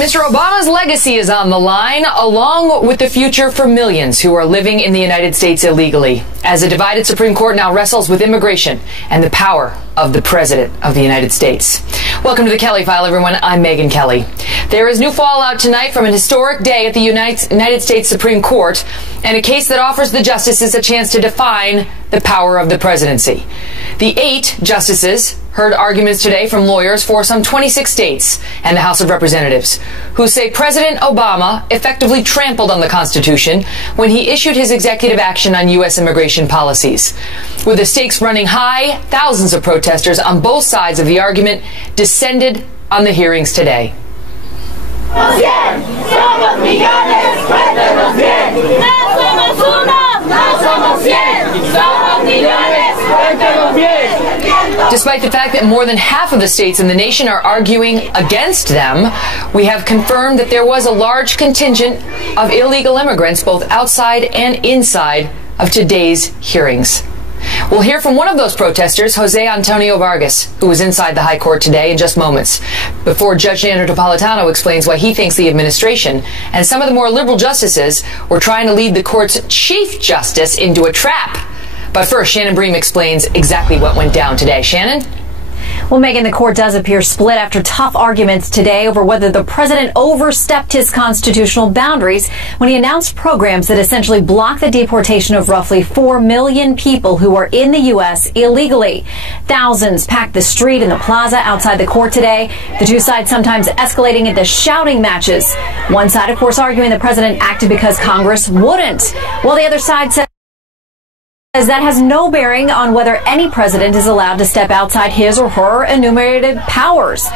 Mr. Obama's legacy is on the line, along with the future for millions who are living in the United States illegally, as a divided Supreme Court now wrestles with immigration and the power of the President of the United States. Welcome to the Kelly File, everyone. I'm Megyn Kelly. There is new fallout tonight from an historic day at the United States Supreme Court and a case that offers the justices a chance to define the power of the presidency. The 8 justices heard arguments today from lawyers for some 26 states and the House of Representatives, who say President Obama effectively trampled on the Constitution when he issued his executive action on U.S. immigration policies. With the stakes running high, thousands of protesters on both sides of the argument descended on the hearings today. Despite the fact that more than half of the states in the nation are arguing against them, we have confirmed that there was a large contingent of illegal immigrants both outside and inside of today's hearings. We'll hear from one of those protesters, Jose Antonio Vargas, who was inside the High Court today in just moments, before Judge Sandro Napolitano explains why he thinks the administration and some of the more liberal justices were trying to lead the court's Chief Justice into a trap. But first, Shannon Bream explains exactly what went down today. Shannon? Well, Megyn, the court does appear split after tough arguments today over whether the president overstepped his constitutional boundaries when he announced programs that essentially block the deportation of roughly 4 million people who are in the U.S. illegally. Thousands packed the street and the plaza outside the court today, the two sides sometimes escalating into shouting matches. One side, of course, arguing the president acted because Congress wouldn't, while the other side says that has no bearing on whether any president is allowed to step outside his or her enumerated powers.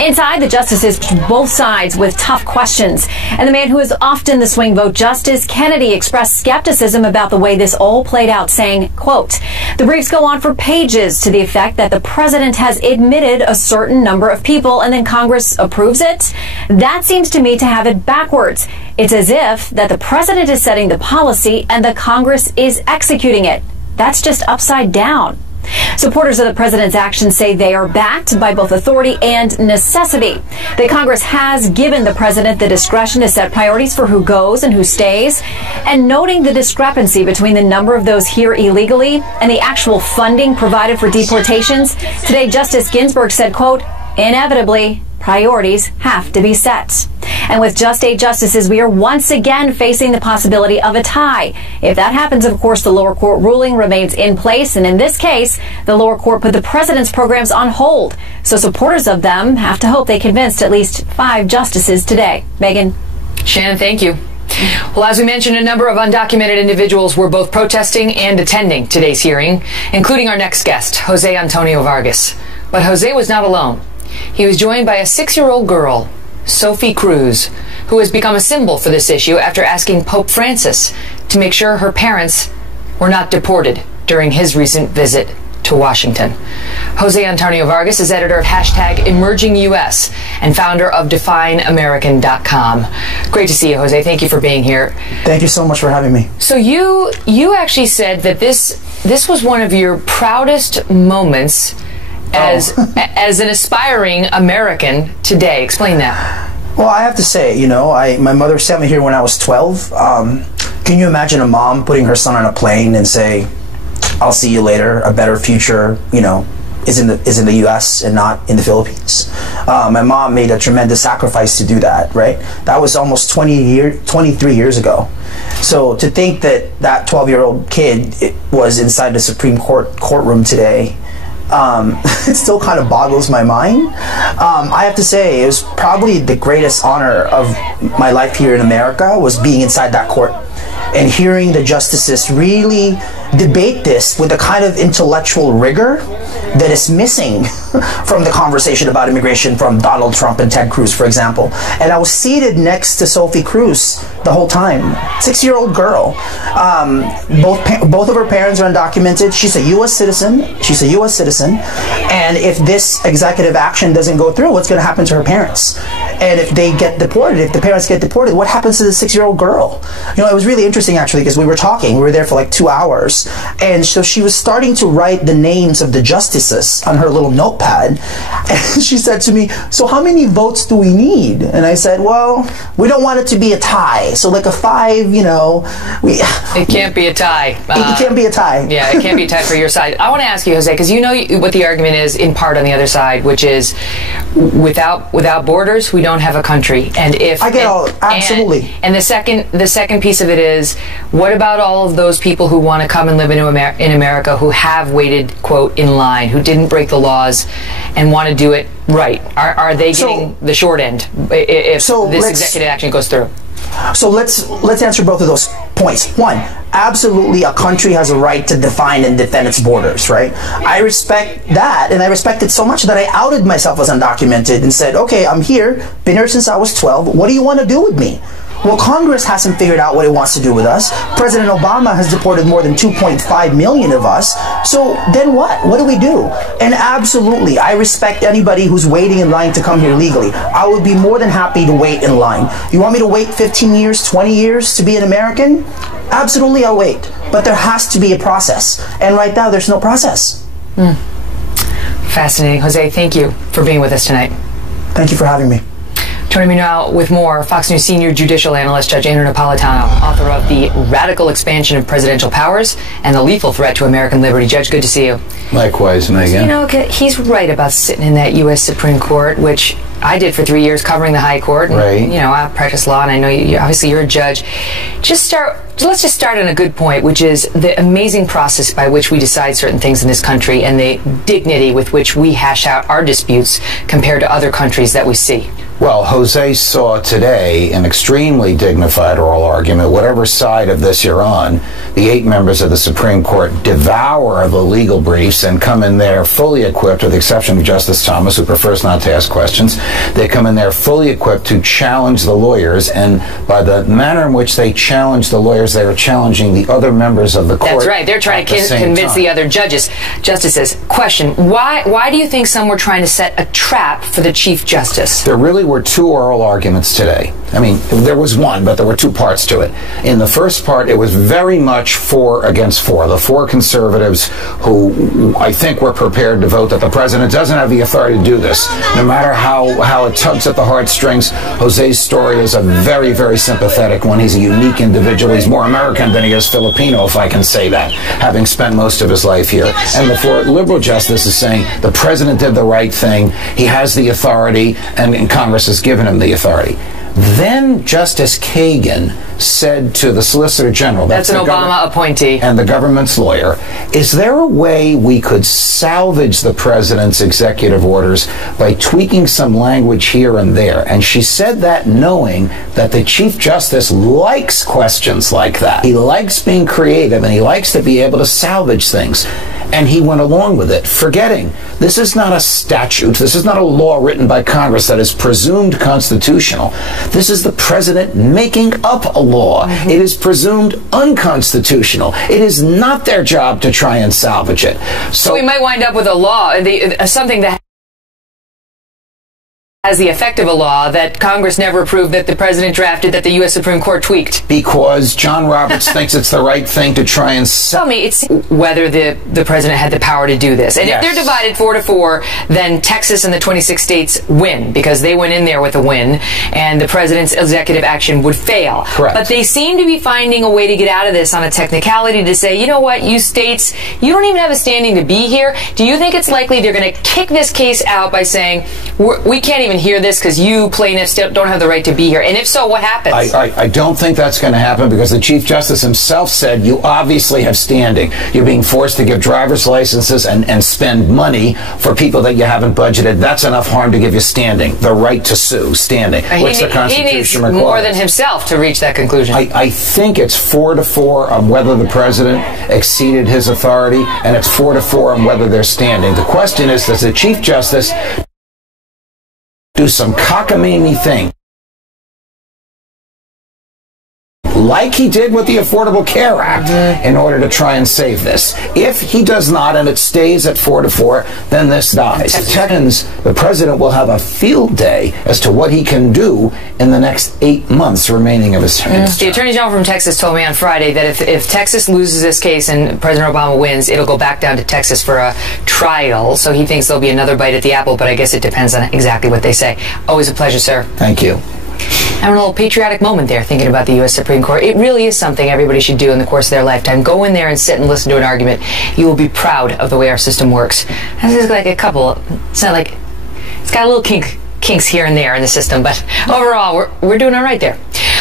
Inside, the justices both sides with tough questions. And the man who is often the swing vote, Justice Kennedy, expressed skepticism about the way this all played out, saying, quote, "The briefs go on for pages to the effect that the president has admitted a certain number of people and then Congress approves it. That seems to me to have it backwards. It's as if that the president is setting the policy and the Congress is executing it. That's just upside down." Supporters of the president's actions say they are backed by both authority and necessity. That Congress has given the president the discretion to set priorities for who goes and who stays. And noting the discrepancy between the number of those here illegally and the actual funding provided for deportations, today Justice Ginsburg said, quote, "Inevitably, priorities have to be set." And with just 8 justices, we are once again facing the possibility of a tie. If that happens, of course, the lower court ruling remains in place. And in this case, the lower court put the president's programs on hold. So supporters of them have to hope they convinced at least 5 justices today. Megyn? Shannon, thank you. Well, as we mentioned, a number of undocumented individuals were both protesting and attending today's hearing, including our next guest, Jose Antonio Vargas. But Jose was not alone. He was joined by a 6-year-old girl, Sophie Cruz, who has become a symbol for this issue after asking Pope Francis to make sure her parents were not deported during his recent visit to Washington. Jose Antonio Vargas is editor of #EmergingUS and founder of DefineAmerican.com. Great to see you, Jose. Thank you for being here. Thank you so much for having me. So you actually said that this was one of your proudest moments as an aspiring American today. Explain that. Well, I have to say, my mother sent me here when I was 12. Can you imagine a mom putting her son on a plane and say, "I'll see you later. A better future, is in the U.S. and not in the Philippines." My mom made a tremendous sacrifice to do that. Right? That was almost 23 years ago. So to think that 12-year-old kid was inside the Supreme Court courtroom today. It still kind of boggles my mind. I have to say, it was probably the greatest honor of my life here in America was being inside that court and hearing the justices really debate this with a kind of intellectual rigor that is missing from the conversation about immigration from Donald Trump and Ted Cruz, for example. And I was seated next to Sophie Cruz the whole time, 6-year-old girl. Both of her parents are undocumented. She's a U.S. citizen. And if this executive action doesn't go through, what's going to happen to her parents? And if they get deported, if the parents get deported, what happens to the 6-year-old girl? It was really interesting, actually, because we were there for like 2 hours. borders. And so she was starting to write the names of the justices on her little notepad. And she said to me, so how many votes do we need? And I said, well, we don't want it to be a tie. So like a 5, you know. It can't be a tie. It can't be a tie. Yeah, it can't be a tie for your side. I want to ask you, Jose, because you know what the argument is in part on the other side, which is without borders, we don't have a country. And if I get all, absolutely. And the second piece of it is, what about all of those people who want to come and live in America, who have waited, quote, in line, who didn't break the laws and want to do it right? Are they getting the short end if this executive action goes through? So let's answer both of those points. One, absolutely a country has a right to define and defend its borders, right? I respect that, and I respect it so much that I outed myself as undocumented and said, okay, I'm here, been here since I was 12, what do you want to do with me? Well, Congress hasn't figured out what it wants to do with us. President Obama has deported more than 2.5 million of us. So then what? What do we do? And absolutely, I respect anybody who's waiting in line to come here legally. I would be more than happy to wait in line. You want me to wait 15 years, 20 years to be an American? Absolutely, I'll wait. But there has to be a process. And right now, there's no process. Fascinating. Jose, thank you for being with us tonight. Thank you for having me. Joining me now with more, Fox News senior judicial analyst Judge Andrew Napolitano, author of The Radical Expansion of Presidential Powers and the Lethal Threat to American Liberty. Judge, good to see you. Likewise, Megan. You know, he's right about sitting in that U.S. Supreme Court, which I did for 3 years covering the High Court. And, right. You know, I practice law, and I know obviously you're a judge. Let's just start on a good point, which is the amazing process by which we decide certain things in this country and the dignity with which we hash out our disputes compared to other countries that we see. Well, Jose saw today an extremely dignified oral argument. Whatever side of this you're on, the 8 members of the Supreme Court devour the legal briefs and come in there fully equipped, with the exception of Justice Thomas, who prefers not to ask questions. They come in there fully equipped to challenge the lawyers, and by the manner in which they challenge the lawyers, they are challenging the other members of the court. That's right. They're trying to convince the other justices. Question, why do you think some were trying to set a trap for the Chief Justice? There really were 2 oral arguments today. I mean, there was one, but there were 2 parts to it. In the first part, it was very much 4 against 4. The 4 conservatives who I think were prepared to vote that the president doesn't have the authority to do this. No matter how it tugs at the heartstrings, Jose's story is a very, very sympathetic one. He's a unique individual. He's more American than he is Filipino, if I can say that, having spent most of his life here. And the 4 liberal justices saying the president did the right thing. He has the authority, and Congress has given him the authority. Then Justice Kagan said to the Solicitor General, that's an Obama appointee, and the government's lawyer, is there a way we could salvage the president's executive orders by tweaking some language here and there? And she said that knowing that the Chief Justice likes questions like that. He likes being creative, and he likes to be able to salvage things. And he went along with it, forgetting this is not a statute, this is not a law written by Congress that is presumed constitutional. This is the president making up a law. It is presumed unconstitutional. It is not their job to try and salvage it. So we might wind up with a law, something that has the effect of a law that Congress never approved, that the president drafted, that the U.S. Supreme Court tweaked. Because John Roberts thinks it's the right thing to try and... Tell me, it's whether the president had the power to do this. And yes. If they're divided 4-4, then Texas and the 26 states win, because they went in there with a win, and the president's executive action would fail. Correct. But they seem to be finding a way to get out of this on a technicality to say, you know what, you states, you don't even have a standing to be here. Do you think it's likely they're going to kick this case out by saying, we can't even hear this because you plaintiffs don't have the right to be here? And if so, what happens? I don't think that's going to happen, because the Chief Justice himself said you obviously have standing. You're being forced to give driver's licenses and spend money for people that you haven't budgeted. That's enough harm to give you standing, the right to sue, standing, which the Constitution requires. He needs more than himself to reach that conclusion. I think it's 4-4 on whether the president exceeded his authority, and it's 4-4 on whether they're standing. The question is, does the Chief Justice do some cockamamie thing like he did with the Affordable Care Act, in order to try and save this. If he does not, and it stays at 4-4, then this dies. The president will have a field day as to what he can do in the next 8 months remaining of his term. The Attorney General from Texas told me on Friday that if Texas loses this case and President Obama wins, it'll go back down to Texas for a trial. So he thinks there'll be another bite at the apple, but I guess it depends on exactly what they say. Always a pleasure, sir. Thank you. Having a little patriotic moment there, thinking about the U.S. Supreme Court. It really is something everybody should do in the course of their lifetime. Go in there and sit and listen to an argument. You will be proud of the way our system works. This is like a couple. It's not like it's got a little kinks here and there in the system, but overall, we're doing all right there.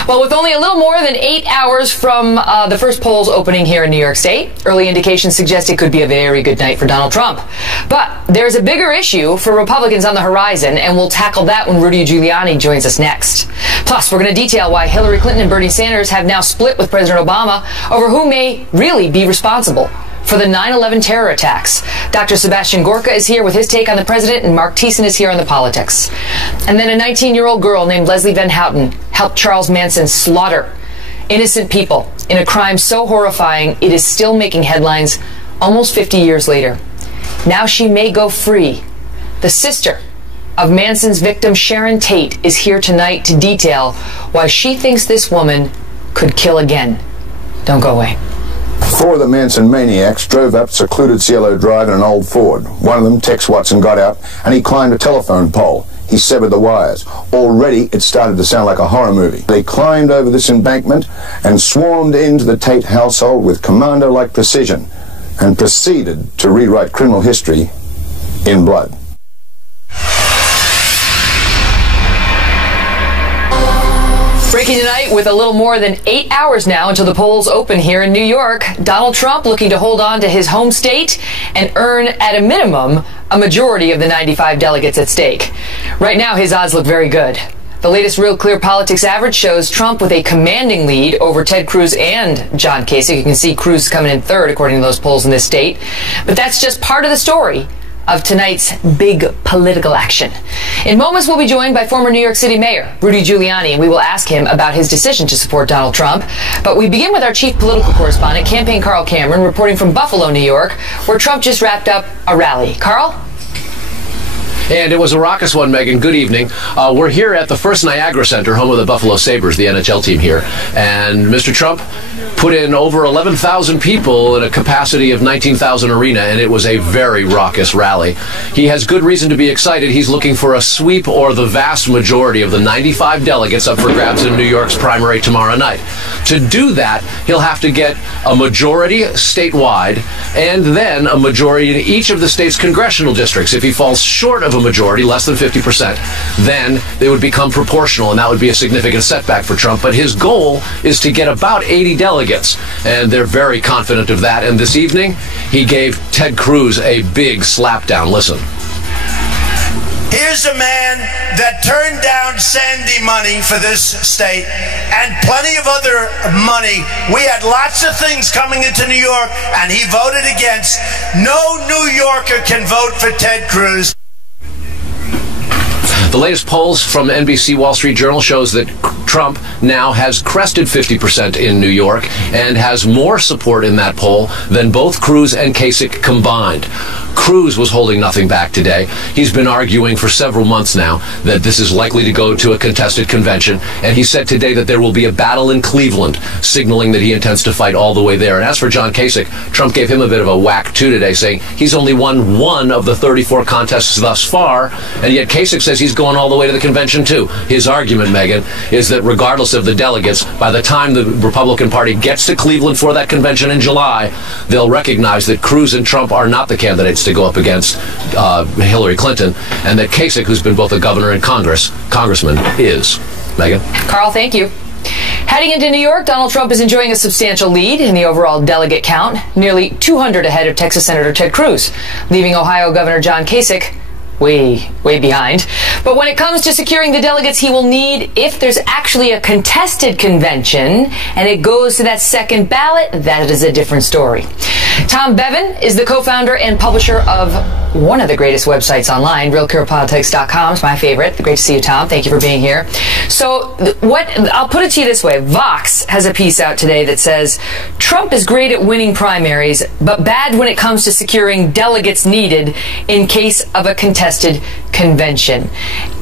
Well, with only a little more than 8 hours from the first polls opening here in New York State, early indications suggest it could be a very good night for Donald Trump. But there's a bigger issue for Republicans on the horizon, and we'll tackle that when Rudy Giuliani joins us next. Plus, we're going to detail why Hillary Clinton and Bernie Sanders have now split with President Obama over who may really be responsible for the 9/11 terror attacks. Dr. Sebastian Gorka is here with his take on the president, and Mark Thiessen is here on the politics. And then a 19-year-old girl named Leslie Van Houten helped Charles Manson slaughter innocent people in a crime so horrifying it is still making headlines almost 50 years later. Now she may go free. The sister of Manson's victim, Sharon Tate, is here tonight to detail why she thinks this woman could kill again. Don't go away. Four of the Manson maniacs drove up secluded Cielo Drive in an old Ford. One of them, Tex Watson, got out and he climbed a telephone pole. He severed the wires. Already it started to sound like a horror movie. They climbed over this embankment and swarmed into the Tate household with commando-like precision and proceeded to rewrite criminal history in blood. Breaking tonight with a little more than 8 hours now until the polls open here in New York. Donald Trump looking to hold on to his home state and earn, at a minimum, a majority of the 95 delegates at stake. Right now, his odds look very good. The latest Real Clear Politics average shows Trump with a commanding lead over Ted Cruz and John Kasich. You can see Cruz coming in third, according to those polls in this state. But that's just part of the story of tonight's big political action. In moments, we'll be joined by former New York City Mayor Rudy Giuliani, and we will ask him about his decision to support Donald Trump. But we begin with our chief political correspondent, campaign Carl Cameron, reporting from Buffalo, New York, where Trump just wrapped up a rally. Carl? And it was a raucous one, Megan. Good evening. We're here at the First Niagara Center, home of the Buffalo Sabres, the NHL team here. And Mr. Trump put in over 11,000 people in a capacity of 19,000 arena, and it was a very raucous rally. He has good reason to be excited. He's looking for a sweep or the vast majority of the 95 delegates up for grabs in New York's primary tomorrow night. To do that, he'll have to get a majority statewide and then a majority in each of the state's congressional districts. If he falls short of a majority, less than 50%, then they would become proportional, and that would be a significant setback for Trump. But his goal is to get about 80 delegates, and they're very confident of that. And this evening, he gave Ted Cruz a big slapdown. Listen. Here's a man that turned down Sandy money for this state and plenty of other money. We had lots of things coming into New York, and he voted against. No New Yorker can vote for Ted Cruz. The latest polls from NBC Wall Street Journal shows that Trump now has crested 50% in New York and has more support in that poll than both Cruz and Kasich combined. Cruz was holding nothing back today. He's been arguing for several months now that this is likely to go to a contested convention, and he said today that there will be a battle in Cleveland, signaling that he intends to fight all the way there. And as for John Kasich, Trump gave him a bit of a whack too today, saying he's only won one of the 34 contests thus far, and yet Kasich says he's going all the way to the convention too. His argument, Megan, is that regardless of the delegates, by the time the Republican Party gets to Cleveland for that convention in July, they'll recognize that Cruz and Trump are not the candidates to go up against Hillary Clinton, and that Kasich, who's been both a governor and congressman, is. Megan? Carl, thank you. Heading into New York, Donald Trump is enjoying a substantial lead in the overall delegate count, nearly 200 ahead of Texas Senator Ted Cruz, leaving Ohio Governor John Kasich way behind. But when it comes to securing the delegates he will need, if there's actually a contested convention and it goes to that second ballot, that is a different story. Tom Bevan is the co-founder and publisher of one of the greatest websites online, RealClearPolitics.com. It's my favorite. Great to see you, Tom. Thank you for being here. So I'll put it to you this way. Vox has a piece out today that says Trump is great at winning primaries, but bad when it comes to securing delegates needed in case of a contested convention.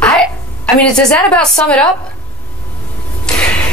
I mean, does that about sum it up?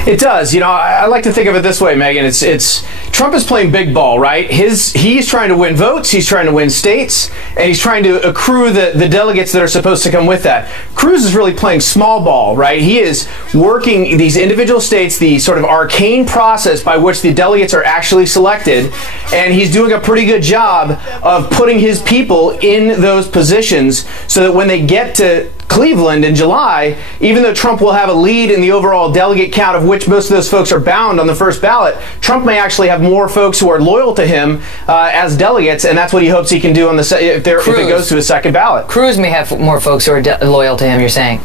It does. You know, I like to think of it this way, Megan. It's Trump is playing big ball, right? He's trying to win votes, he's trying to win states, and he's trying to accrue the delegates that are supposed to come with that. Cruz is really playing small ball, right? He is working these individual states, the sort of arcane process by which the delegates are actually selected, and he's doing a pretty good job of putting his people in those positions so that when they get to Cleveland in July, even though Trump will have a lead in the overall delegate count, of which most of those folks are bound on the first ballot, Trump may actually have more folks who are loyal to him as delegates, and that's what he hopes he can do on if it goes to a second ballot. Cruz may have more folks who are loyal to him, you're saying?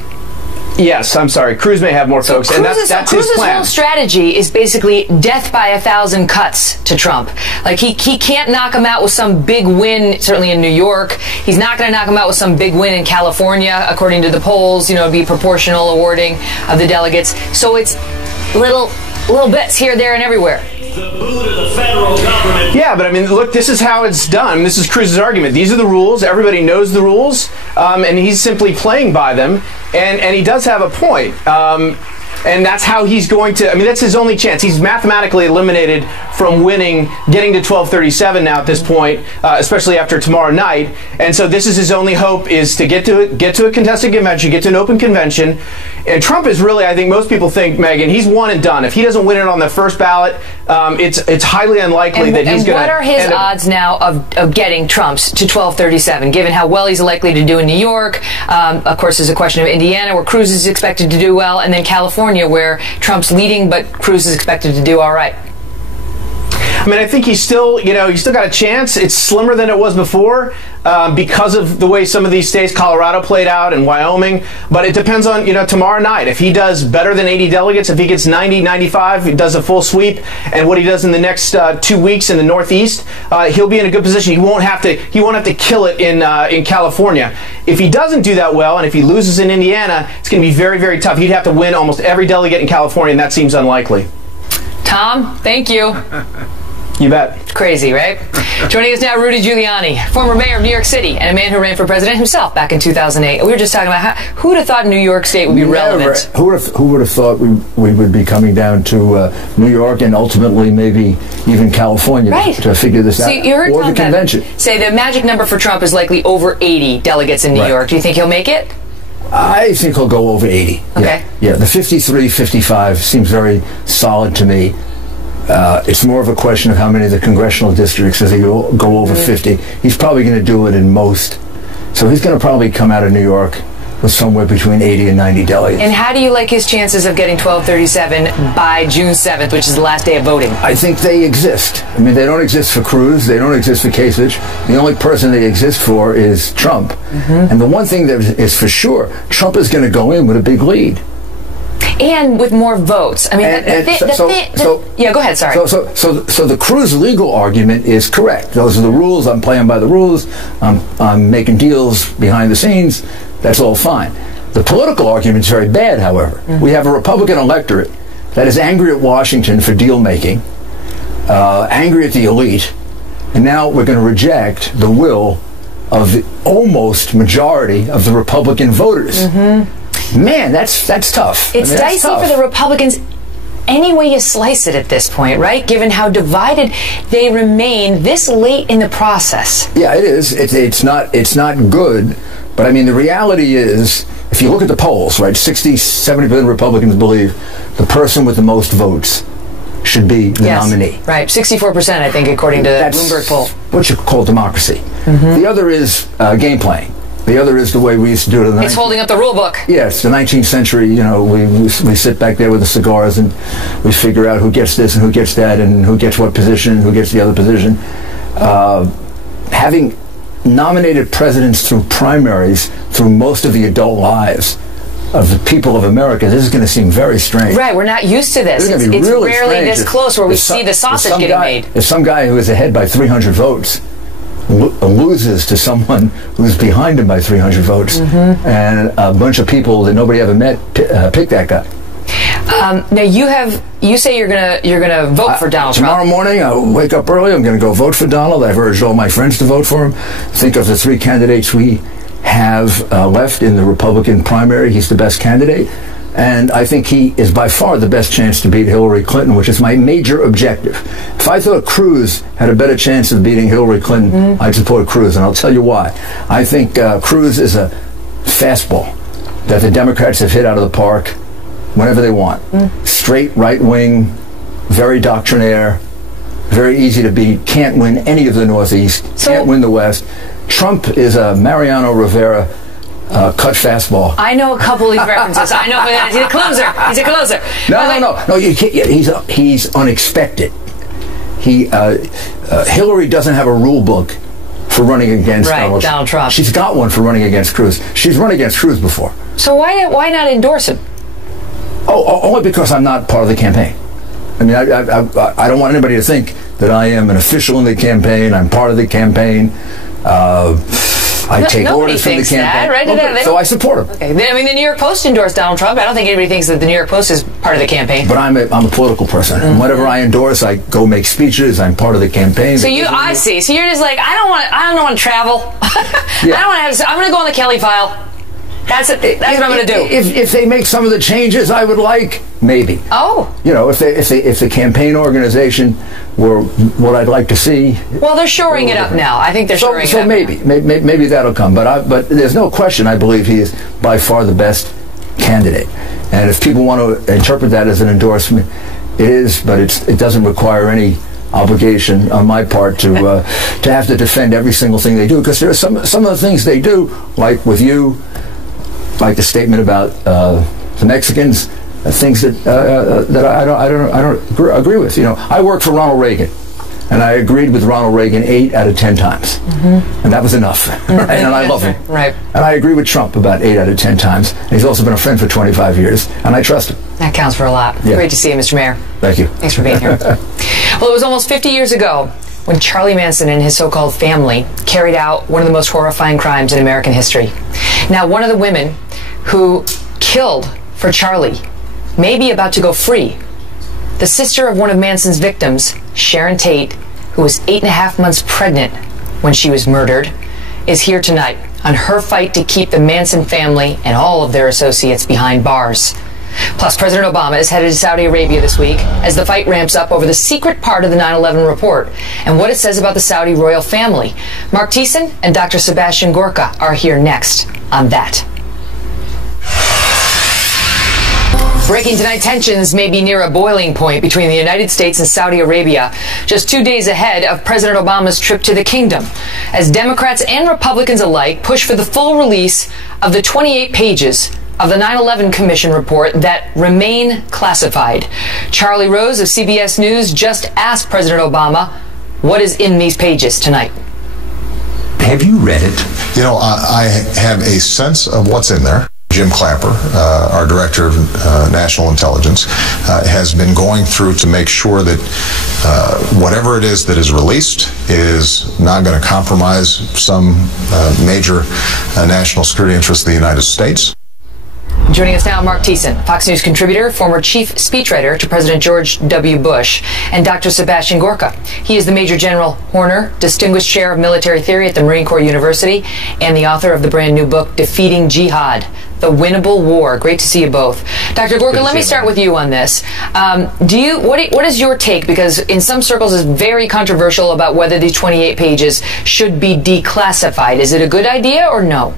Yes, I'm sorry. Cruz may have more folks, and that's his plan. Cruz's whole strategy is basically death by 1,000 cuts to Trump. Like, he can't knock him out with some big win, certainly in New York. He's not going to knock him out with some big win in California, according to the polls. You know, it'd be proportional awarding of the delegates. So it's little bits here, there, and everywhere. The boot of the federal government. Yeah, but I mean, look, this is how it's done. This is Cruz's argument. These are the rules. Everybody knows the rules, and he's simply playing by them. And he does have a point. And that's how he's going to, I mean, that's his only chance. He's mathematically eliminated from winning, getting to 1237 now at this point, especially after tomorrow night. And so this is his only hope, is to get to a contested convention, get to an open convention. And Trump is really, I think most people think, Megan, he's one and done. If he doesn't win it on the first ballot, it's highly unlikely that he's going to. And what are his odds now of getting Trump's to 1237, given how well he's likely to do in New York? Of course, there's a question of Indiana, where Cruz is expected to do well, and then California, where Trump's leading, but Cruz is expected to do all right. I mean, I think he's still got a chance. It's slimmer than it was before because of the way some of these states, Colorado played out and Wyoming. But it depends on, tomorrow night. If he does better than 80 delegates, if he gets 90, 95, he does a full sweep, and what he does in the next 2 weeks in the Northeast, he'll be in a good position. He won't have to kill it in California. If he doesn't do that well, and if he loses in Indiana, it's going to be very, very tough. He'd have to win almost every delegate in California, and that seems unlikely. Tom, thank you. You bet. It's crazy, right? Joining us now, Rudy Giuliani, former mayor of New York City and a man who ran for president himself back in 2008. We were just talking about who would have thought New York State would be relevant? Who would have thought we would be coming down to New York and ultimately maybe even California to figure this out? You heard or Tom the convention. Say the magic number for Trump is likely over 80 delegates in New York. Do you think he'll make it? I think he'll go over 80. Okay. Yeah, the 53, 55 seems very solid to me. It's more of a question of how many of the congressional districts, as he go over 50. He's probably going to do it in most. So he's going to probably come out of New York with somewhere between 80 and 90 delegates. And how do you like his chances of getting 1237 by June 7th, which is the last day of voting? I think they exist. I mean, they don't exist for Cruz. They don't exist for Kasich. The only person they exist for is Trump. And the one thing that is for sure, Trump is going to go in with a big lead. And with more votes. I mean, yeah, go ahead, sorry. So the Cruz legal argument is correct. Those are the rules. I'm playing by the rules. I'm making deals behind the scenes. That's all fine. The political argument is very bad, however. We have a Republican electorate that is angry at Washington for deal making, angry at the elite, and now we're going to reject the will of the almost majority of the Republican voters. Man, that's tough. It's dicey for the Republicans any way you slice it at this point, right? Given how divided they remain this late in the process. Yeah, it is. It's not good. But I mean, the reality is, if you look at the polls, right, 60-70% of Republicans believe the person with the most votes should be the nominee. Right, 64%, I think, according to the Bloomberg poll. What you call democracy. The other is game playing. The other is the way we used to do it in the It's holding up the rule book. Yes, the 19th century, we sit back there with the cigars and we figure out who gets this and who gets that and who gets what position and who gets the other position. Having nominated presidents through primaries through most of the adult lives of the people of America, this is going to seem very strange. Right, we're not used to this. It's It's really rarely strange this close where we see the sausage getting made. If some guy who is ahead by 300 votes loses to someone who's behind him by 300 votes, and a bunch of people that nobody ever met pick that guy. Now you say you're gonna vote for Donald Trump. Tomorrow morning, I'll wake up early. I'm going to go vote for Donald. I've urged all my friends to vote for him. Think of the three candidates we have left in the Republican primary. He's the best candidate. And I think he is by far the best chance to beat Hillary Clinton, which is my major objective. If I thought Cruz had a better chance of beating Hillary Clinton, I'd support Cruz, and I'll tell you why. I think Cruz is a fastball that the Democrats have hit out of the park whenever they want. Straight right wing, very doctrinaire, very easy to beat, can't win any of the Northeast, can't win the West. Trump is a Mariano Rivera cut fastball. I know a couple of these references. I know he's a closer. He's a closer. No. You can't, he's unexpected. Hillary doesn't have a rule book for running against Donald Trump. She's got one for running against Cruz. She's run against Cruz before. So why not endorse him? Oh, only because I'm not part of the campaign. I mean, I don't want anybody to think that I am an official in the campaign. I'm part of the campaign. I take orders from the campaign. That, right? Okay, so I support him. Okay. I mean, the New York Post endorsed Donald Trump. I don't think anybody thinks that the New York Post is part of the campaign. But I'm a political person. And whatever I endorse, I go make speeches. I'm part of the campaign. So I see. So you're just like, I don't want to travel. Yeah. I don't want to have. I'm going to go on the Kelly file. That's what I'm going to do. If they make some of the changes I would like, maybe. Oh. You know, if the campaign organization were what I'd like to see. Well, they're shoring it up now. I think they're shoring it up. So maybe that'll come. But there's no question. I believe he is by far the best candidate. And if people want to interpret that as an endorsement, it is. But it doesn't require any obligation on my part to have to defend every single thing they do, because there are some of the things they do, like with you. Like the statement about the Mexicans, things that I don't agree with. You know, I worked for Ronald Reagan, and I agreed with Ronald Reagan 8 out of 10 times, and that was enough. Right? And I love him. Right. And I agree with Trump about 8 out of 10 times. And he's also been a friend for 25 years, and I trust him. That counts for a lot. Yeah. Great to see you, Mr. Mayor. Thank you. Thanks for being here. Well, it was almost 50 years ago when Charlie Manson and his so-called family carried out one of the most horrifying crimes in American history. Now, one of the women who killed for Charlie may be about to go free. The sister of one of Manson's victims, Sharon Tate, who was 8.5 months pregnant when she was murdered, is here tonight on her fight to keep the Manson family and all of their associates behind bars. Plus, President Obama is headed to Saudi Arabia this week as the fight ramps up over the secret part of the 9/11 report and what it says about the Saudi royal family. Mark Thiessen and Dr. Sebastian Gorka are here next on that. Breaking tonight, tensions may be near a boiling point between the United States and Saudi Arabia, just 2 days ahead of President Obama's trip to the kingdom, as Democrats and Republicans alike push for the full release of the 28 pages of the 9/11 Commission report that remain classified. Charlie Rose of CBS News just asked President Obama what is in these pages tonight. Have you read it? You know, I have a sense of what's in there. Jim Clapper, our Director of National Intelligence, has been going through to make sure that whatever it is that is released is not going to compromise some major national security interest of the United States. Joining us now, Mark Thiessen, Fox News contributor, former chief speechwriter to President George W. Bush, and Dr. Sebastian Gorka. He is the Major General Horner Distinguished Chair of Military Theory at the Marine Corps University and the author of the brand new book, Defeating Jihad, The Winnable War. Great to see you both. Dr. Gorka, let me start with you on this. What is your take? Because in some circles it's very controversial about whether these 28 pages should be declassified. Is it a good idea or no?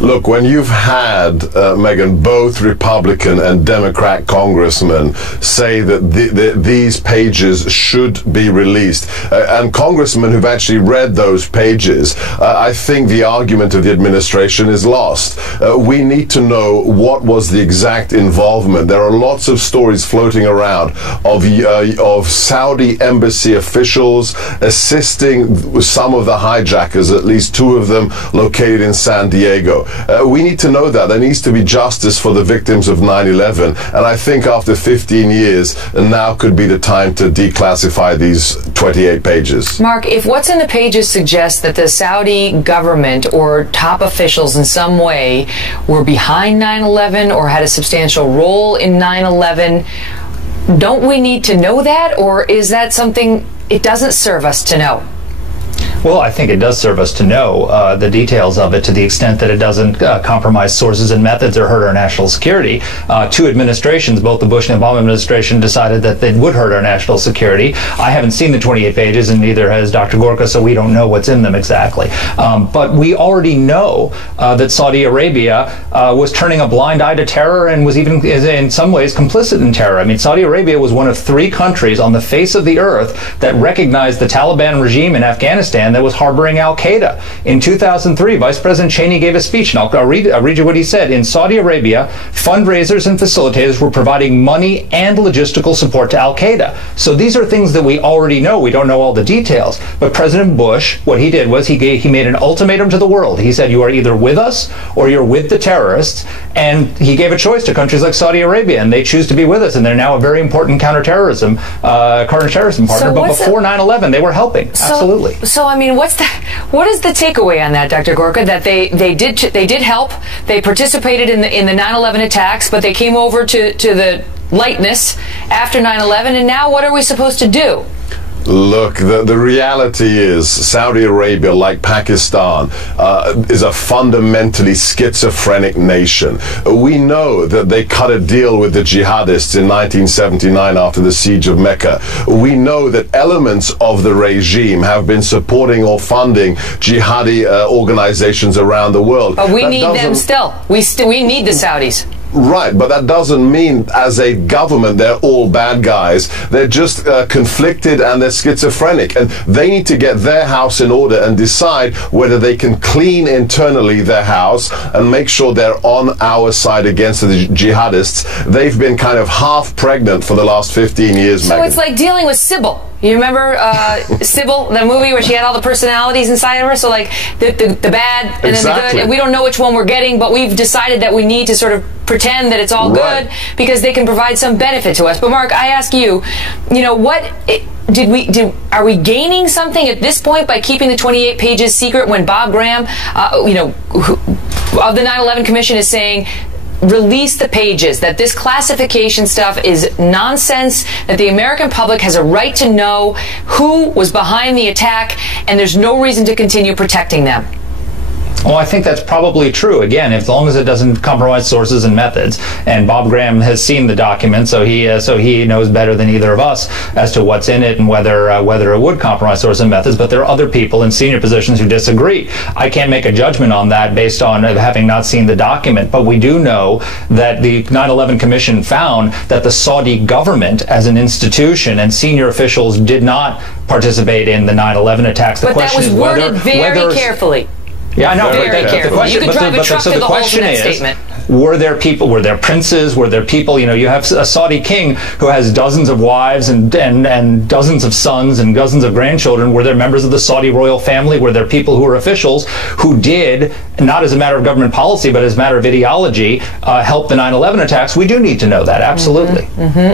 Look, when you've had, Megyn, both Republican and Democrat congressmen say that these pages should be released, and congressmen who've actually read those pages, I think the argument of the administration is lost. We need to know what was the exact involvement. There are lots of stories floating around of Saudi embassy officials assisting some of the hijackers, at least 2 of them located in San Diego. ego. We need to know that. There needs to be justice for the victims of 9/11. And I think after 15 years, now could be the time to declassify these 28 pages. Mark, if what's in the pages suggests that the Saudi government or top officials in some way were behind 9/11 or had a substantial role in 9/11, don't we need to know that, or is that something it doesn't serve us to know? Well, I think it does serve us to know the details of it, to the extent that it doesn't compromise sources and methods or hurt our national security. Two administrations, both the Bush and Obama administration, decided that it would hurt our national security. I haven't seen the 28 pages, and neither has Dr. Gorka, so we don't know what's in them exactly. But we already know that Saudi Arabia was turning a blind eye to terror and was even, in some ways, complicit in terror. I mean, Saudi Arabia was one of 3 countries on the face of the earth that recognized the Taliban regime in Afghanistan that was harboring al-Qaeda. In 2003, Vice President Cheney gave a speech, and I'll read you what he said. In Saudi Arabia, fundraisers and facilitators were providing money and logistical support to al-Qaeda. So these are things that we already know. We don't know all the details. But President Bush, what he did was he made an ultimatum to the world. He said, you are either with us or you're with the terrorists. And he gave a choice to countries like Saudi Arabia, and they choose to be with us. And they're now a very important counterterrorism partner. So but before 9/11, they were helping. Absolutely. So I mean, what is the takeaway on that, Dr. Gorka? That they did help. They participated in the 9/11 attacks, but they came over to the lightness after 9/11. And now, what are we supposed to do? Look, the reality is Saudi Arabia, like Pakistan, is a fundamentally schizophrenic nation. We know that they cut a deal with the jihadists in 1979 after the siege of Mecca. We know that elements of the regime have been supporting or funding jihadi organizations around the world. But we need them still. We need the Saudis. Right, but that doesn't mean as a government they're all bad guys. They're just conflicted and they're schizophrenic, and they need to get their house in order and decide whether they can clean internally their house and make sure they're on our side against the jihadists. They've been kind of half pregnant for the last 15 years, So Megyn. it's like dealing with Sybil. You remember Sybil, the movie where she had all the personalities inside of her? So like the bad and then the good. And we don't know which one we're getting, but we've decided that we need to sort of pretend that it's all good because they can provide some benefit to us. But Mark, I ask you, are we gaining something at this point by keeping the 28 pages secret when Bob Graham, of the 9/11 Commission is saying, release the pages, that this classification stuff is nonsense, that the American public has a right to know who was behind the attack, and there's no reason to continue protecting them? Well, I think that's probably true. Again, as long as it doesn't compromise sources and methods. And Bob Graham has seen the document, so he knows better than either of us as to what's in it and whether it would compromise sources and methods. But there are other people in senior positions who disagree. I can't make a judgment on that based on having not seen the document. But we do know that the 9/11 Commission found that the Saudi government, as an institution, and senior officials did not participate in the 9/11 attacks. But that was worded very carefully. Yeah, I know. Very carefully. You could drive a truck through the holes in that statement. Were there people, were there princes, were there people, you have a Saudi king who has dozens of wives and dozens of sons and dozens of grandchildren. Were there members of the Saudi royal family? Were there people who were officials who did, not as a matter of government policy, but as a matter of ideology, help the 9/11 attacks? We do need to know that, absolutely.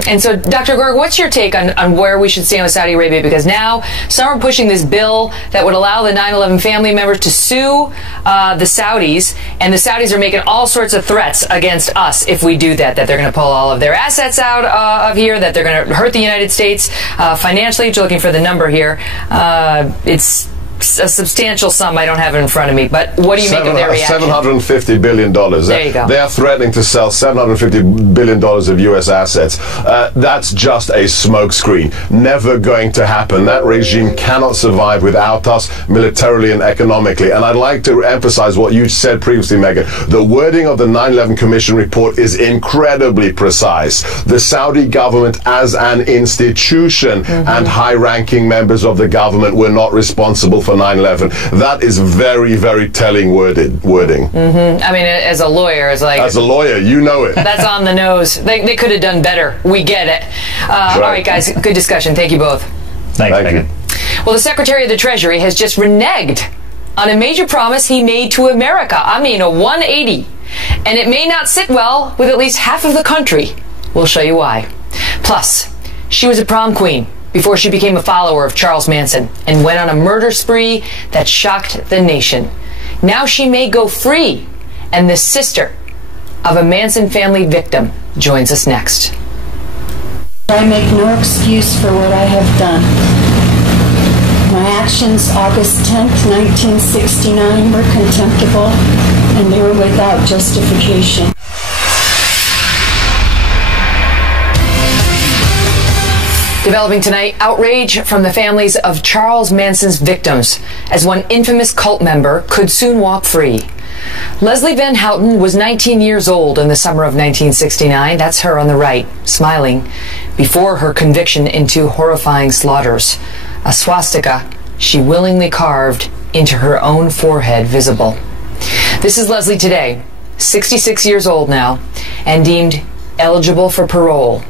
And so, Dr. Gorka, what's your take on where we should stand with Saudi Arabia? Because now some are pushing this bill that would allow the 9/11 family members to sue the Saudis, and the Saudis are making all sorts of threats against us if we do that they're going to pull all of their assets out of here, that they're going to hurt the United States financially. You're looking for the number here. It's a substantial sum. I don't have it in front of me, but what do you make of their reaction? $750 billion. There you go. They are threatening to sell $750 billion of U.S. assets. That's just a smokescreen. Never going to happen. That regime cannot survive without us militarily and economically. And I'd like to emphasize what you said previously, Megyn. The wording of the 9/11 Commission report is incredibly precise. The Saudi government as an institution and high-ranking members of the government were not responsible for 9/11. That is very, very telling wording. I mean, as a lawyer, it's like... As a lawyer, you know it. That's on the nose. They could have done better. We get it. All right, guys, good discussion. Thank you both. Thanks, Megyn. Well, the Secretary of the Treasury has just reneged on a major promise he made to America. I mean, a 180. And it may not sit well with at least half of the country. We'll show you why. Plus, she was a prom queen before she became a follower of Charles Manson and went on a murder spree that shocked the nation. Now she may go free, and the sister of a Manson family victim joins us next. I make no excuse for what I have done. My actions August 10th, 1969 were contemptible, and they were without justification. Developing tonight, outrage from the families of Charles Manson's victims as one infamous cult member could soon walk free. Leslie Van Houten was 19 years old in the summer of 1969. That's her on the right, smiling, before her conviction in 2 horrifying slaughters. A swastika she willingly carved into her own forehead visible. This is Leslie today, 66 years old now, and deemed eligible for parole.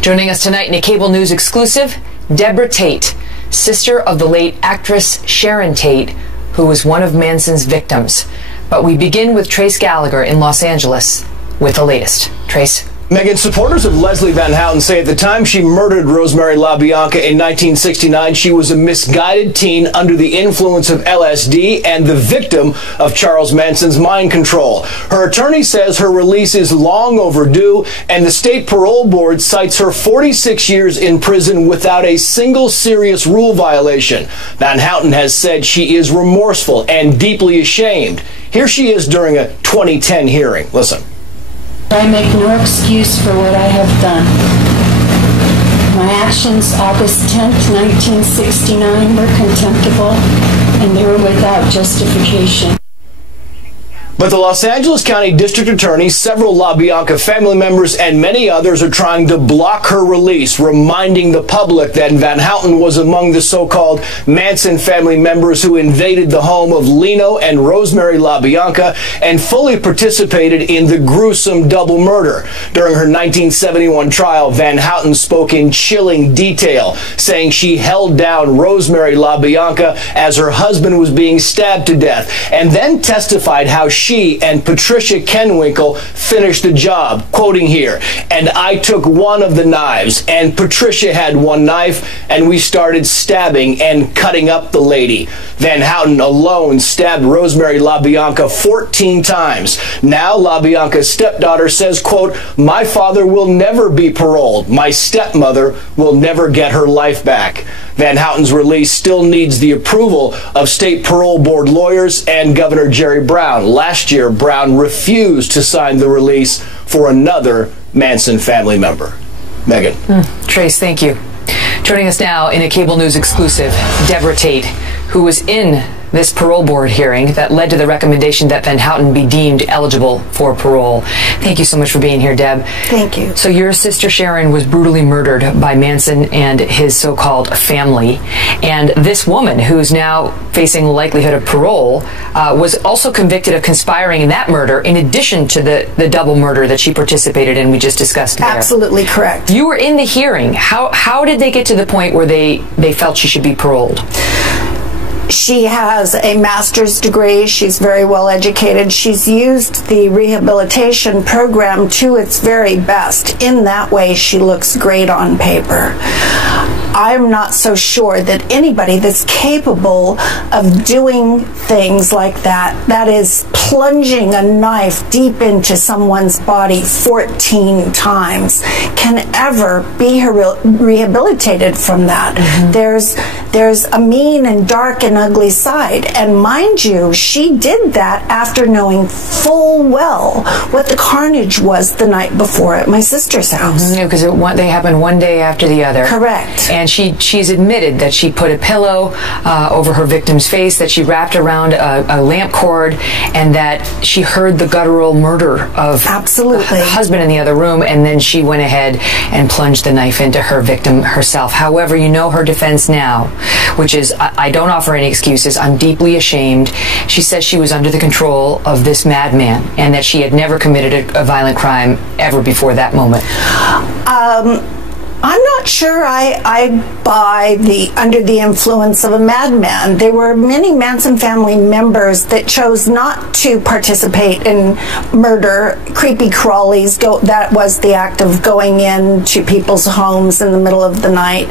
Joining us tonight in a cable news exclusive, Deborah Tate, sister of the late actress Sharon Tate, who was one of Manson's victims. But we begin with Trace Gallagher in Los Angeles with the latest. Trace. Megan, supporters of Leslie Van Houten say at the time she murdered Rosemary LaBianca in 1969, she was a misguided teen under the influence of LSD and the victim of Charles Manson's mind control. Her attorney says her release is long overdue, and the state parole board cites her 46 years in prison without a single serious rule violation. Van Houten has said she is remorseful and deeply ashamed. Here she is during a 2010 hearing. Listen. I make no excuse for what I have done. My actions August 10th, 1969 were contemptible, and they were without justification. But the Los Angeles County District Attorney, several LaBianca family members, and many others are trying to block her release, reminding the public that Van Houten was among the so-called Manson family members who invaded the home of Leno and Rosemary LaBianca and fully participated in the gruesome double murder. During her 1971 trial, Van Houten spoke in chilling detail, saying she held down Rosemary LaBianca as her husband was being stabbed to death, and then testified how she and Patricia Kenwinkle finished the job, quoting here, "And I took one of the knives, and Patricia had one knife, and we started stabbing and cutting up the lady." Van Houten alone stabbed Rosemary LaBianca 14 times. Now LaBianca's stepdaughter says, quote, "My father will never be paroled. My stepmother will never get her life back." Van Houten's release still needs the approval of state parole board lawyers and Governor Jerry Brown. Last year, Brown refused to sign the release for another Manson family member. Megan. Trace, thank you. Joining us now in a cable news exclusive, Deborah Tate, who was in this parole board hearing that led to the recommendation that Van Houten be deemed eligible for parole. Thank you so much for being here, Deb. Thank you. So your sister Sharon was brutally murdered by Manson and his so-called family. And this woman, who's now facing the likelihood of parole, was also convicted of conspiring in that murder in addition to the double murder that she participated in we just discussed there. Absolutely correct. You were in the hearing. How did they get to the point where they felt she should be paroled? She has a master's degree. She's very well educated. She's used the rehabilitation program to its very best. In that way, she looks great on paper. I'm not so sure that anybody that's capable of doing things like that, that is plunging a knife deep into someone's body 14 times, can ever be rehabilitated from that. There's a mean and dark and ugly side. And mind you, she did that after knowing full well what the carnage was the night before at my sister's house. Because they happened one day after the other. Correct. And she's admitted that she put a pillow over her victim's face, that she wrapped around a lamp cord, and that she heard the guttural murder of her husband in the other room, and then she went ahead and plunged the knife into her victim herself. However, you know her defense now, which is, I don't offer any excuses. I'm deeply ashamed. She says she was under the control of this madman and that she had never committed a violent crime ever before that moment. I'm not sure I buy the under the influence of a madman. There were many Manson family members that chose not to participate in murder, creepy crawlies. That was the act of going into people's homes in the middle of the night.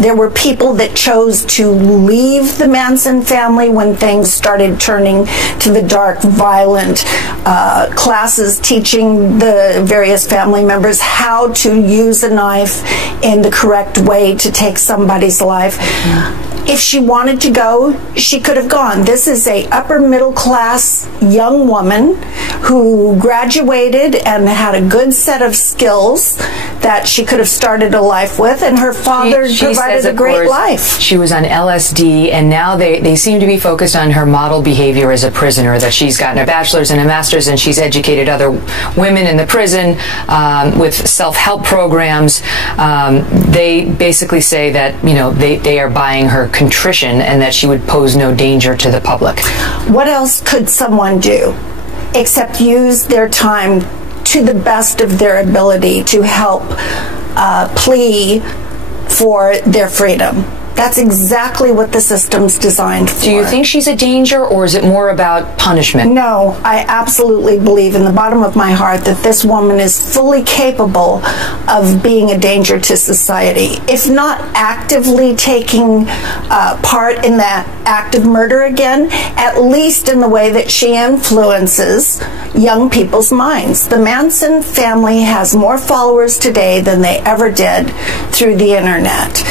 There were people that chose to leave the Manson family when things started turning to the dark, violent classes teaching the various family members how to use a knife in the correct way to take somebody's life. If she wanted to go, she could have gone. This is a upper middle class young woman who graduated and had a good set of skills that she could have started a life with, and her father provided a great life. She was on LSD, and now they seem to be focused on her model behavior as a prisoner, that she's gotten a bachelor's and a master's, and she's educated other women in the prison with self-help programs. They basically say that, you know, they are buying her contrition and that she would pose no danger to the public. What else could someone do except use their time to the best of their ability to help plea for their freedom? That's exactly what the system's designed for. Do you think she's a danger, or is it more about punishment? No, I absolutely believe in the bottom of my heart that this woman is fully capable of being a danger to society. If not actively taking part in that act of murder again, at least in the way that she influences young people's minds. The Manson family has more followers today than they ever did through the internet.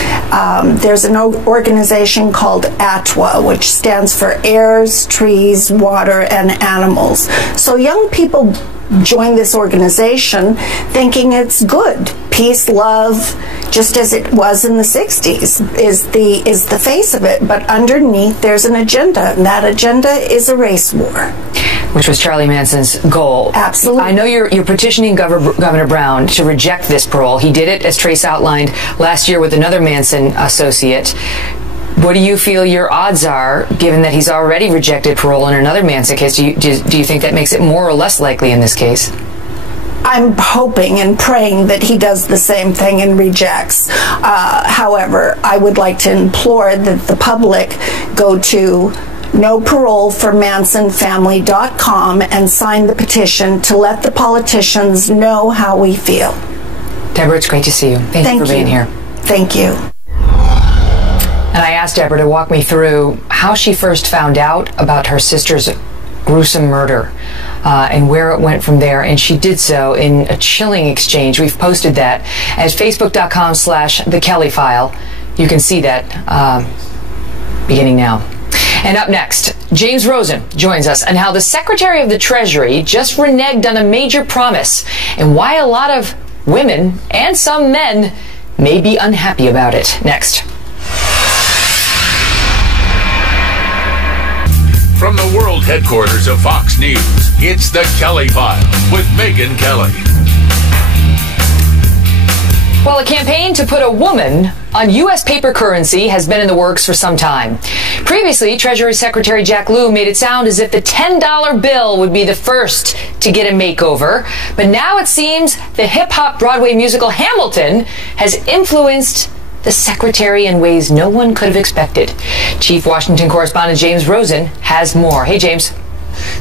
There's an organization called ATWA, which stands for Airs, Trees, Water, and Animals. So young people join this organization thinking it's good. Peace, love, just as it was in the 60s, is the face of it. But underneath, there's an agenda, and that agenda is a race war. Which was Charlie Manson's goal. Absolutely. I know you're petitioning Governor Brown to reject this parole. He did it, as Trace outlined, last year with another Manson associate. What do you feel your odds are, given that he's already rejected parole in another Manson case? Do you think that makes it more or less likely in this case? I'm hoping and praying that he does the same thing and rejects. However, I would like to implore that the public go to NoParoleForMansonFamily.com and sign the petition to let the politicians know how we feel. Deborah, it's great to see you. Thank you for being here. Thank you. And I asked Deborah to walk me through how she first found out about her sister's gruesome murder and where it went from there. And she did so in a chilling exchange. We've posted that at Facebook.com/The Kelly File. You can see that beginning now. And up next, James Rosen joins us on how the Secretary of the Treasury just reneged on a major promise and why a lot of women and some men may be unhappy about it. Next. From the world headquarters of Fox News, it's The Kelly File with Megyn Kelly. Well, a campaign to put a woman on U.S. paper currency has been in the works for some time. Previously, Treasury Secretary Jack Lew made it sound as if the $10 bill would be the first to get a makeover. But now it seems the hip-hop Broadway musical Hamilton has influenced the Secretary in ways no one could have expected. Chief Washington correspondent James Rosen has more. Hey, James.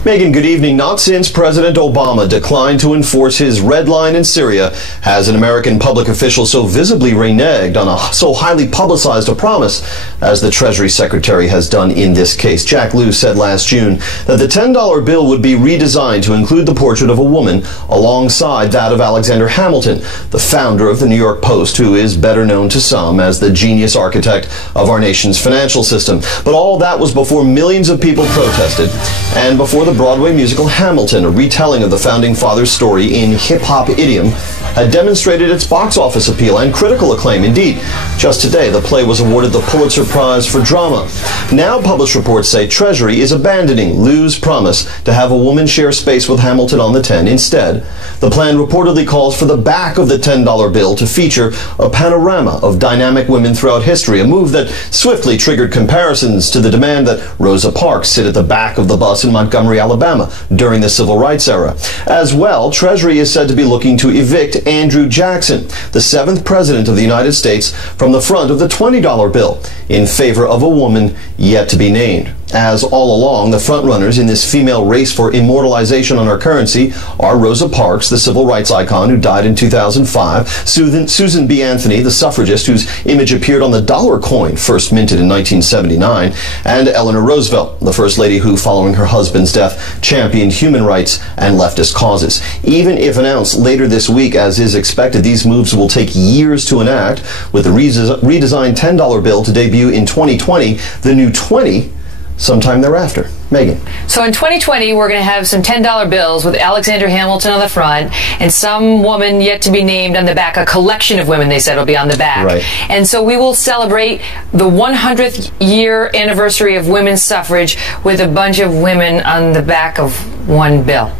Megyn, good evening. Not since President Obama declined to enforce his red line in Syria has an American public official so visibly reneged on so highly publicized a promise as the Treasury Secretary has done in this case. Jack Lew said last June that the $10 bill would be redesigned to include the portrait of a woman alongside that of Alexander Hamilton, the founder of the New York Post, who is better known to some as the genius architect of our nation's financial system. But all that was before millions of people protested and before the Broadway musical Hamilton, a retelling of the Founding Fathers' story in hip-hop idiom, had demonstrated its box office appeal and critical acclaim. Indeed, just today, the play was awarded the Pulitzer Prize for Drama. Now, published reports say Treasury is abandoning Lew's promise to have a woman share space with Hamilton on the 10. Instead, the plan reportedly calls for the back of the $10 bill to feature a panorama of dynamic women throughout history, a move that swiftly triggered comparisons to the demand that Rosa Parks sit at the back of the bus in Montgomery, Alabama during the Civil Rights era. As well, Treasury is said to be looking to evict removed Andrew Jackson, the 7th president of the United States, from the front of the $20 bill in favor of a woman yet to be named. As all along, the frontrunners in this female race for immortalization on our currency are Rosa Parks, the civil rights icon who died in 2005, Susan B. Anthony, the suffragist whose image appeared on the dollar coin first minted in 1979, and Eleanor Roosevelt, the first lady who, following her husband's death, championed human rights and leftist causes. Even if announced later this week, as is expected, these moves will take years to enact, with the redesigned $10 bill to debut in 2020, the new 20 sometime thereafter. Megan. So in 2020, we're going to have some $10 bills with Alexander Hamilton on the front and some woman yet to be named on the back. A collection of women, they said, will be on the back. Right. And so we will celebrate the 100th year anniversary of women's suffrage with a bunch of women on the back of one bill.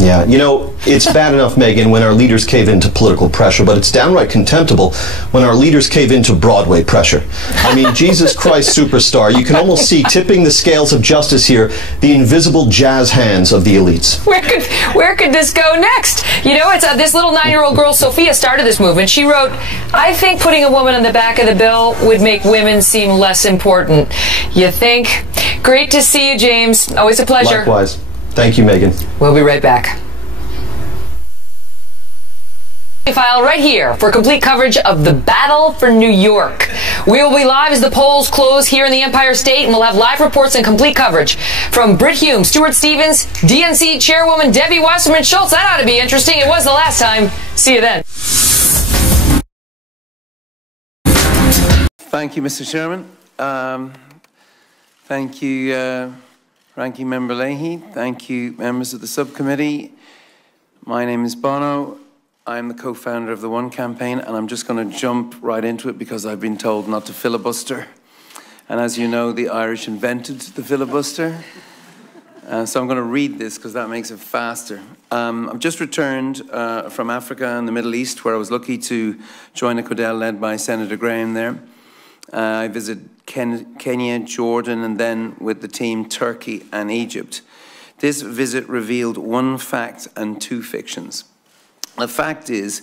Yeah, you know, it's bad enough, Megan, when our leaders cave into political pressure, but it's downright contemptible when our leaders cave into Broadway pressure. I mean, Jesus Christ superstar, you can almost see tipping the scales of justice here, the invisible jazz hands of the elites. Where could this go next? You know, it's this little 9-year-old girl, Sophia, started this movement. She wrote, "I think putting a woman on the back of the bill would make women seem less important." You think? Great to see you, James. Always a pleasure. Likewise. Thank you, Megan. We'll be right back. File right here for complete coverage of the battle for New York. We will be live as the polls close here in the Empire State, and we'll have live reports and complete coverage from Brit Hume, Stuart Stevens, DNC Chairwoman Debbie Wasserman Schultz. That ought to be interesting. It was the last time. See you then. Thank you, Mr. Chairman. Thank you, Ranking Member Leahy. Thank you, members of the subcommittee. My name is Bono. I'm the co-founder of the One Campaign, and I'm just going to jump right into it because I've been told not to filibuster. And as you know, the Irish invented the filibuster. So I'm going to read this because that makes it faster. I've just returned from Africa and the Middle East, where I was lucky to join a CODEL led by Senator Graham there. I visited Kenya, Jordan, and then with the team Turkey and Egypt. This visit revealed one fact and two fictions. The fact is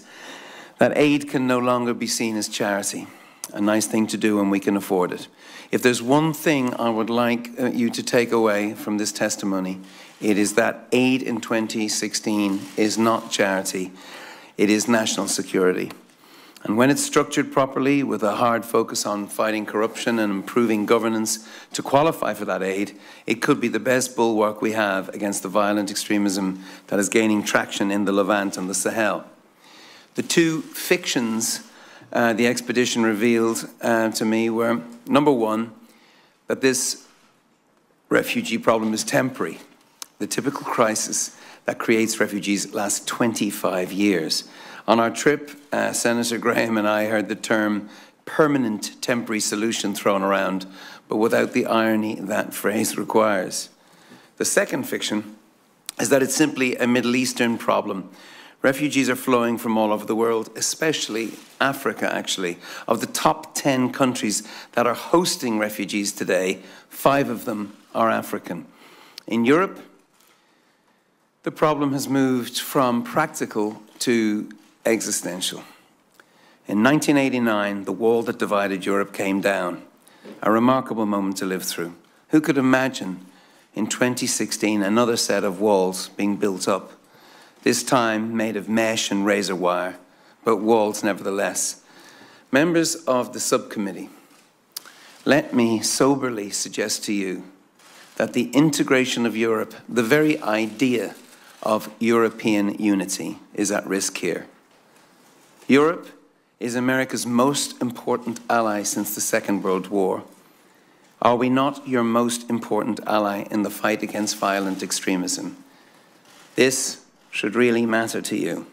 that aid can no longer be seen as charity, a nice thing to do when we can afford it. If there's one thing I would like you to take away from this testimony, it is that aid in 2016 is not charity, it is national security. And when it's structured properly with a hard focus on fighting corruption and improving governance to qualify for that aid, it could be the best bulwark we have against the violent extremism that is gaining traction in the Levant and the Sahel. The two fictions the expedition revealed to me were, number one, that this refugee problem is temporary. The typical crisis that creates refugees lasts 25 years. On our trip, Senator Graham and I heard the term permanent temporary solution thrown around, but without the irony that phrase requires. The second fiction is that it's simply a Middle Eastern problem. Refugees are flowing from all over the world, especially Africa, actually. Of the top 10 countries that are hosting refugees today, 5 of them are African. In Europe, the problem has moved from practical to existential. In 1989, the wall that divided Europe came down, a remarkable moment to live through. Who could imagine in 2016 another set of walls being built up, this time made of mesh and razor wire, but walls nevertheless. Members of the subcommittee, let me soberly suggest to you that the integration of Europe, the very idea of European unity, is at risk here. Europe is America's most important ally since the Second World War. Are we not your most important ally in the fight against violent extremism? This should really matter to you.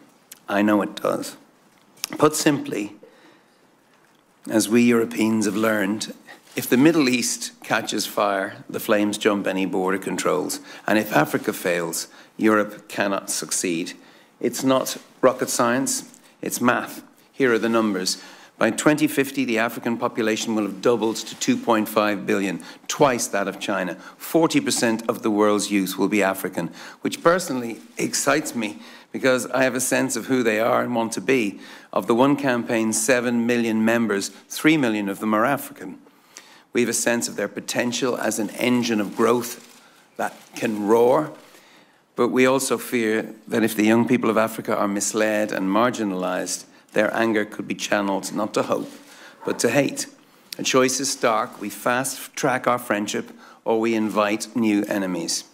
I know it does. Put simply, as we Europeans have learned, if the Middle East catches fire, the flames jump any border controls. And if Africa fails, Europe cannot succeed. It's not rocket science. It's math. Here are the numbers. By 2050, the African population will have doubled to 2.5 billion, twice that of China. 40% of the world's youth will be African, which personally excites me because I have a sense of who they are and want to be. Of the One Campaign's 7 million members, 3 million of them are African. We have a sense of their potential as an engine of growth that can roar. But we also fear that if the young people of Africa are misled and marginalized, their anger could be channeled not to hope, but to hate. A choice is stark. We fast-track our friendship, or we invite new enemies.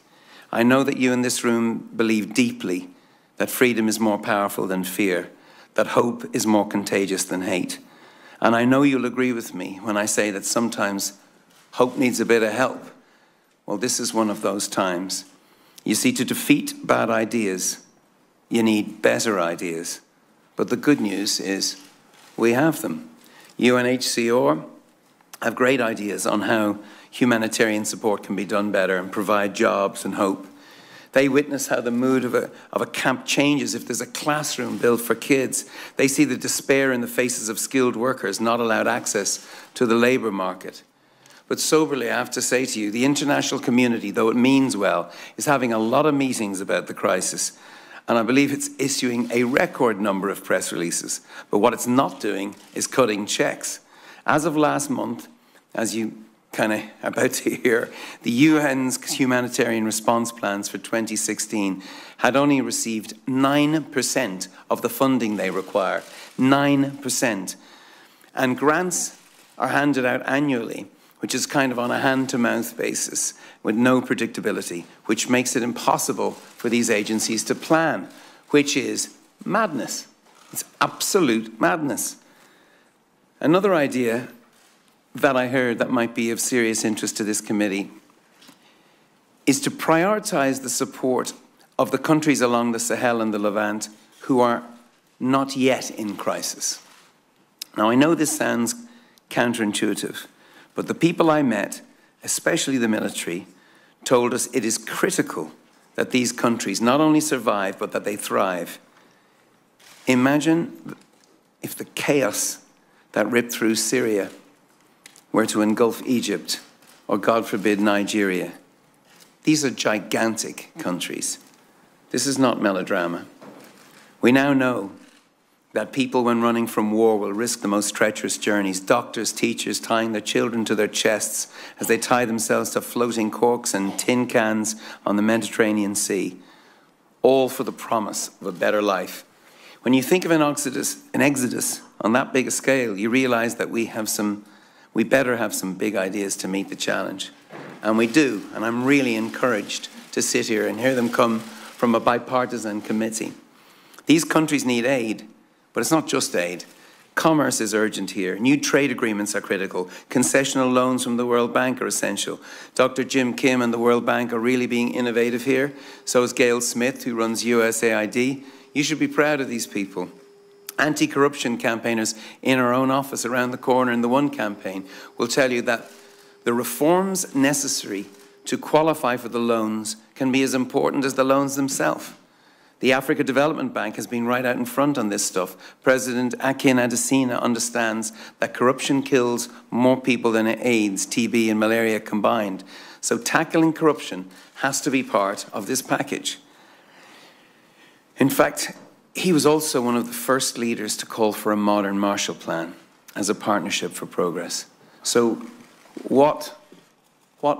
I know that you in this room believe deeply that freedom is more powerful than fear, that hope is more contagious than hate. And I know you'll agree with me when I say that sometimes hope needs a bit of help. Well, this is one of those times. You see, to defeat bad ideas, you need better ideas. But the good news is we have them. UNHCR have great ideas on how humanitarian support can be done better and provide jobs and hope. They witness how the mood of a camp changes if there's a classroom built for kids. They see the despair in the faces of skilled workers not allowed access to the labour market. But soberly, I have to say to you, the international community, though it means well, is having a lot of meetings about the crisis. And I believe it's issuing a record number of press releases. But what it's not doing is cutting checks. As of last month, as you kind of about to hear, the UN's humanitarian response plans for 2016 had only received 9% of the funding they require. 9%. And grants are handed out annually, which is kind of on a hand-to-mouth basis with no predictability, which makes it impossible for these agencies to plan, which is madness. It's absolute madness. Another idea that I heard that might be of serious interest to this committee is to prioritize the support of the countries along the Sahel and the Levant who are not yet in crisis. Now, I know this sounds counterintuitive, but the people I met, especially the military, told us it is critical that these countries not only survive, but that they thrive. Imagine if the chaos that ripped through Syria were to engulf Egypt, or God forbid, Nigeria. These are gigantic countries. This is not melodrama. We now know that people, when running from war, will risk the most treacherous journeys. Doctors, teachers tying their children to their chests as they tie themselves to floating corks and tin cans on the Mediterranean Sea, all for the promise of a better life. When you think of an exodus on that big a scale, you realize that we better have some big ideas to meet the challenge. And we do, and I'm really encouraged to sit here and hear them come from a bipartisan committee. These countries need aid, but it's not just aid. Commerce is urgent here. New trade agreements are critical. Concessional loans from the World Bank are essential. Dr. Jim Kim and the World Bank are really being innovative here. So is Gail Smith, who runs USAID. You should be proud of these people. Anti-corruption campaigners in our own office around the corner in the One Campaign will tell you that the reforms necessary to qualify for the loans can be as important as the loans themselves. The Africa Development Bank has been right out in front on this stuff. President Akin Adesina understands that corruption kills more people than AIDS, TB and malaria combined. So tackling corruption has to be part of this package. In fact, he was also one of the first leaders to call for a modern Marshall Plan as a partnership for progress. So what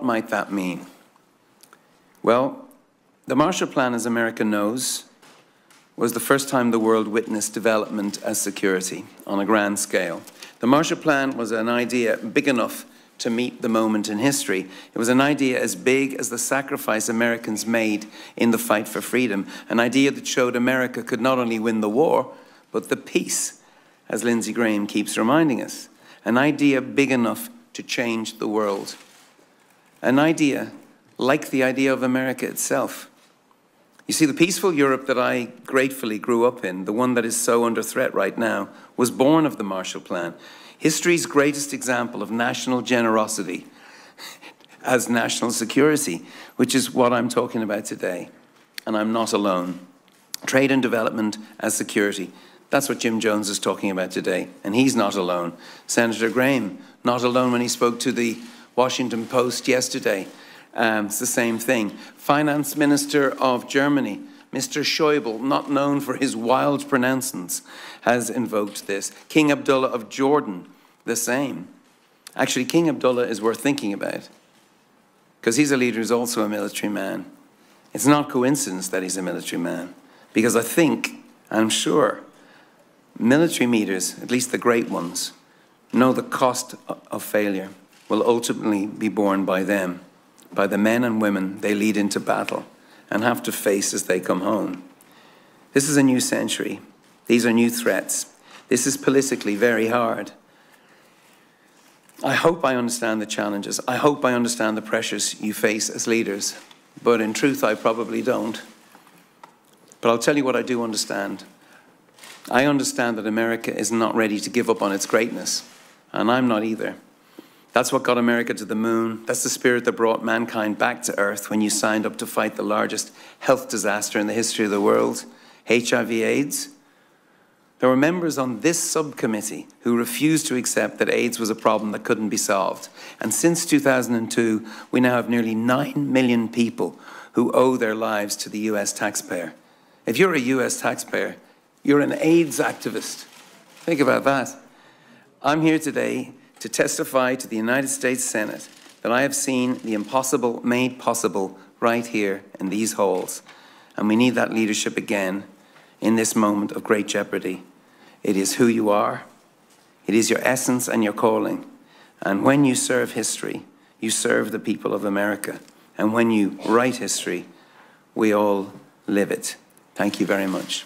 might that mean? Well, the Marshall Plan, as America knows, was the first time the world witnessed development as security on a grand scale. The Marshall Plan was an idea big enough to meet the moment in history. It was an idea as big as the sacrifice Americans made in the fight for freedom, an idea that showed America could not only win the war, but the peace, as Lindsey Graham keeps reminding us. An idea big enough to change the world. An idea like the idea of America itself. You see, the peaceful Europe that I gratefully grew up in, the one that is so under threat right now, was born of the Marshall Plan. History's greatest example of national generosity as national security, which is what I'm talking about today. And I'm not alone. Trade and development as security. That's what Jim Jones is talking about today, and he's not alone. Senator Graham, not alone when he spoke to the Washington Post yesterday. It's the same thing. Finance Minister of Germany, Mr. Schäuble, not known for his wild pronouncements, has invoked this. King Abdullah of Jordan, the same. Actually, King Abdullah is worth thinking about, because he's a leader who's also a military man. It's not coincidence that he's a military man, because I think, I'm sure, military leaders, at least the great ones, know the cost of failure will ultimately be borne by them, by the men and women they lead into battle and have to face as they come home. This is a new century. These are new threats. This is politically very hard. I hope I understand the challenges. I hope I understand the pressures you face as leaders. But in truth, I probably don't. But I'll tell you what I do understand. I understand that America is not ready to give up on its greatness. And I'm not either. That's what got America to the moon. That's the spirit that brought mankind back to Earth when you signed up to fight the largest health disaster in the history of the world, HIV/AIDS. There were members on this subcommittee who refused to accept that AIDS was a problem that couldn't be solved. And since 2002, we now have nearly 9 million people who owe their lives to the US taxpayer. If you're a US taxpayer, you're an AIDS activist. Think about that. I'm here today to testify to the United States Senate that I have seen the impossible made possible right here in these halls. And we need that leadership again in this moment of great jeopardy. It is who you are. It is your essence and your calling. And when you serve history, you serve the people of America. And when you write history, we all live it. Thank you very much.